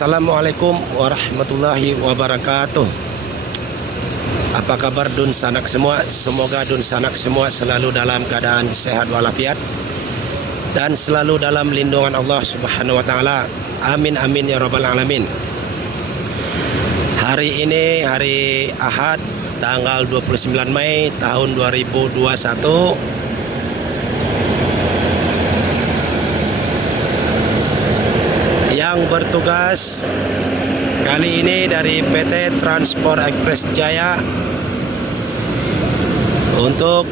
Assalamualaikum warahmatullahi wabarakatuh. Apa kabar Dun Sanak semua? Semoga Dun Sanak semua selalu dalam keadaan sehat walafiat dan selalu dalam lindungan Allah Subhanahu wa taala. Amin amin ya rabbal alamin. Hari ini hari Ahad tanggal 29 Mei tahun 2021. Yang bertugas kali ini dari PT Transport Express Jaya untuk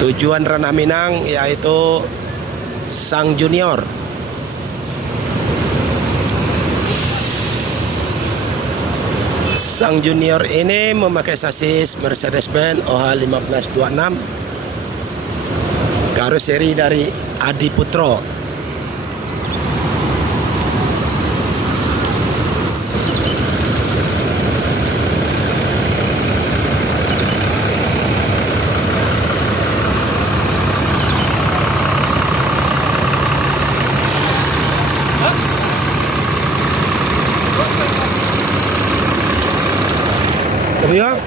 tujuan Ranah Minang, yaitu Sang Junior. Sang Junior ini memakai sasis Mercedes-Benz OH1526, karoseri dari Adi Putro. Beliau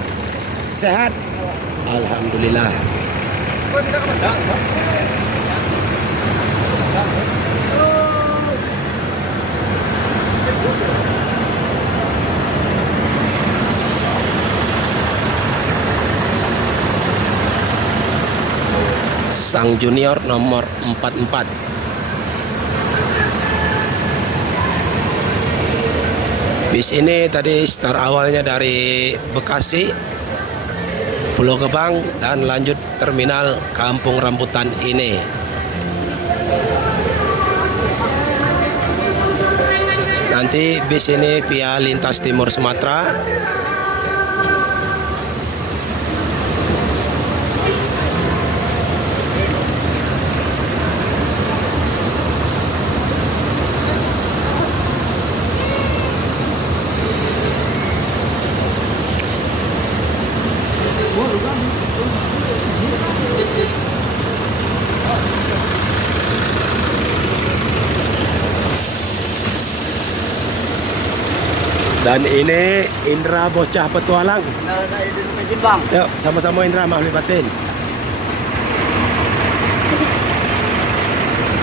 sehat, alhamdulillah. Sang Junior nomor 44. Bis ini tadi start awalnya dari Bekasi, Pulau Gebang, dan lanjut terminal Kampung Rambutan ini. Nanti bis ini via lintas timur Sumatera. Dan ini Indra bocah petualang. Yuk, sama-sama Indra mahli batin.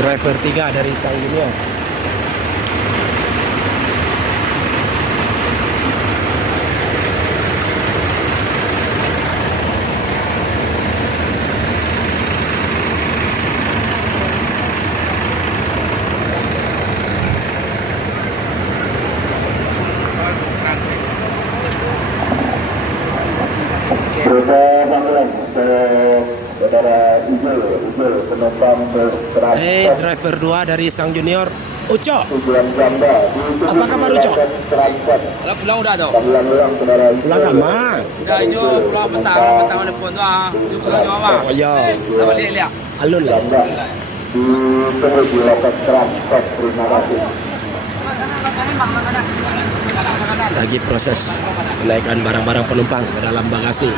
Driver 3 dari Sang Junior. Driver 2 dari Sang Junior, Uco. Apa kabar Uco? Pulang udah tuh. Pulang kamar. Udah ini pulang petang ada pun tuh. Ini pulang apa? Oh iya. Kita balik lihat. Alun lah. Lagi proses menaikkan barang-barang penumpang ke dalam bagasi.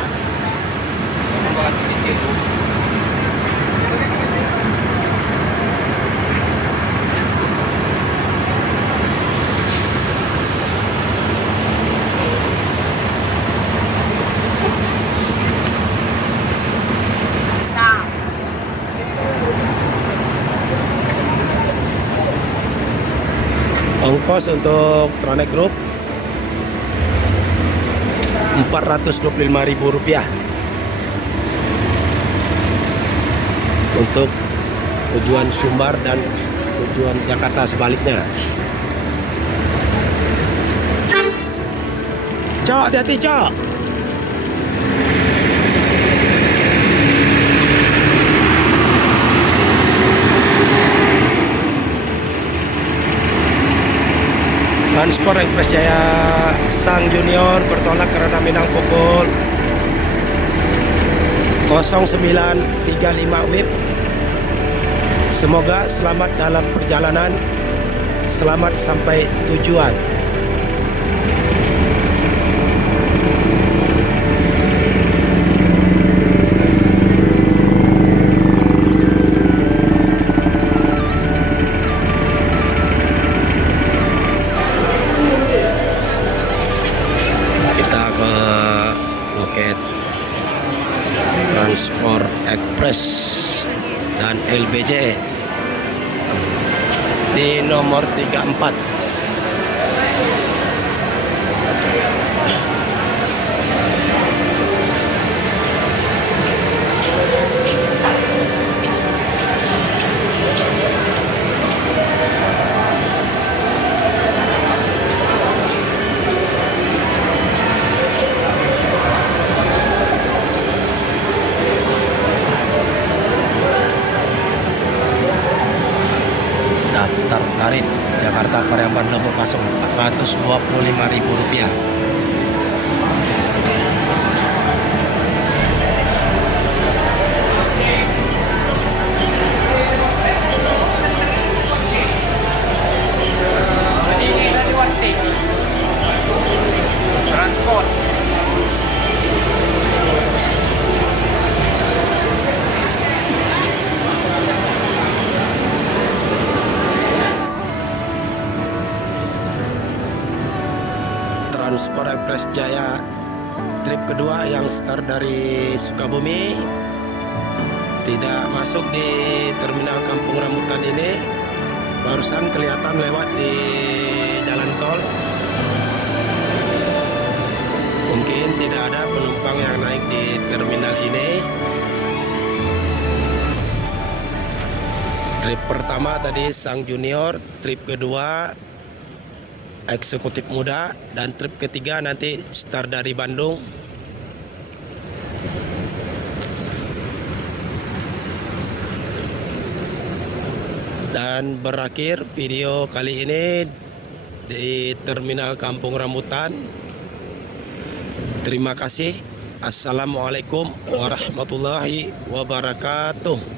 Ongkos untuk Tronek Group Rp425.000 untuk tujuan Sumbar dan tujuan Jakarta sebaliknya. Cok, hati-hati Cok. Transport Express Jaya Sang Junior bertolak ke Ranah Minang pukul 09.35 WIB. Semoga selamat dalam perjalanan, selamat sampai tujuan. LBJ di nomor 34. Daftar tarif Jakarta Paremban Lombok Pasung Rp425.000. Transport. Transport Express Jaya trip kedua yang start dari Sukabumi tidak masuk di terminal Kampung Rambutan ini. Barusan kelihatan lewat di jalan tol. Mungkin tidak ada penumpang yang naik di terminal ini. Trip pertama tadi Sang Junior, trip kedua eksekutif muda, dan trip ketiga nanti start dari Bandung. Dan berakhir video kali ini di terminal Kampung Rambutan. Terima kasih. Assalamualaikum warahmatullahi wabarakatuh.